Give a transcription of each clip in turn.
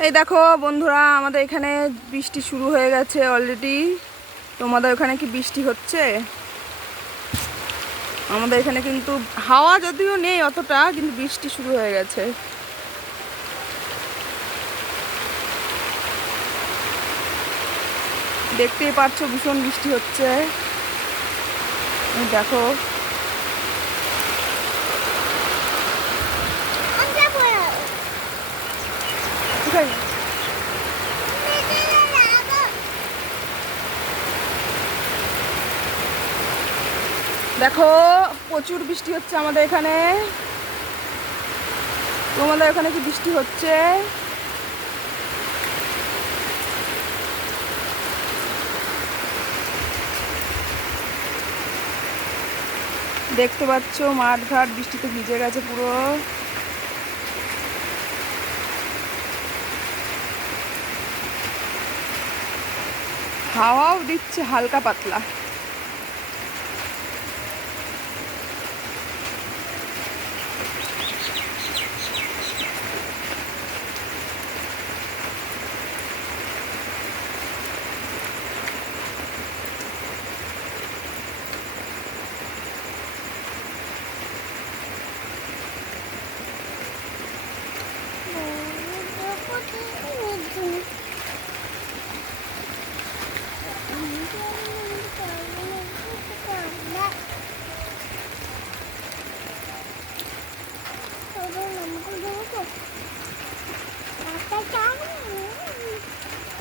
এই দেখো বন্ধুরা, আমাদের এখানে বৃষ্টি শুরু হয়ে গেছে অলরেডি। তোমাদের ওখানে কি বৃষ্টি হচ্ছে? আমাদের এখানে কিন্তু হাওয়া যদিও নেই অতটা, কিন্তু বৃষ্টি শুরু হয়ে গেছে। দেখতেই পাচ্ছ ভীষণ বৃষ্টি হচ্ছে। দেখো দেখো প্রচুর বৃষ্টি হচ্ছে আমাদের এখানে। তোমাদের ওখানে কি বৃষ্টি হচ্ছে? দেখতে পাচ্ছ মাঠ ঘাট বৃষ্টিতে ভিজে গেছে পুরো। হাওয়াও দিচ্ছে হালকা পাতলা।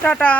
টাটা।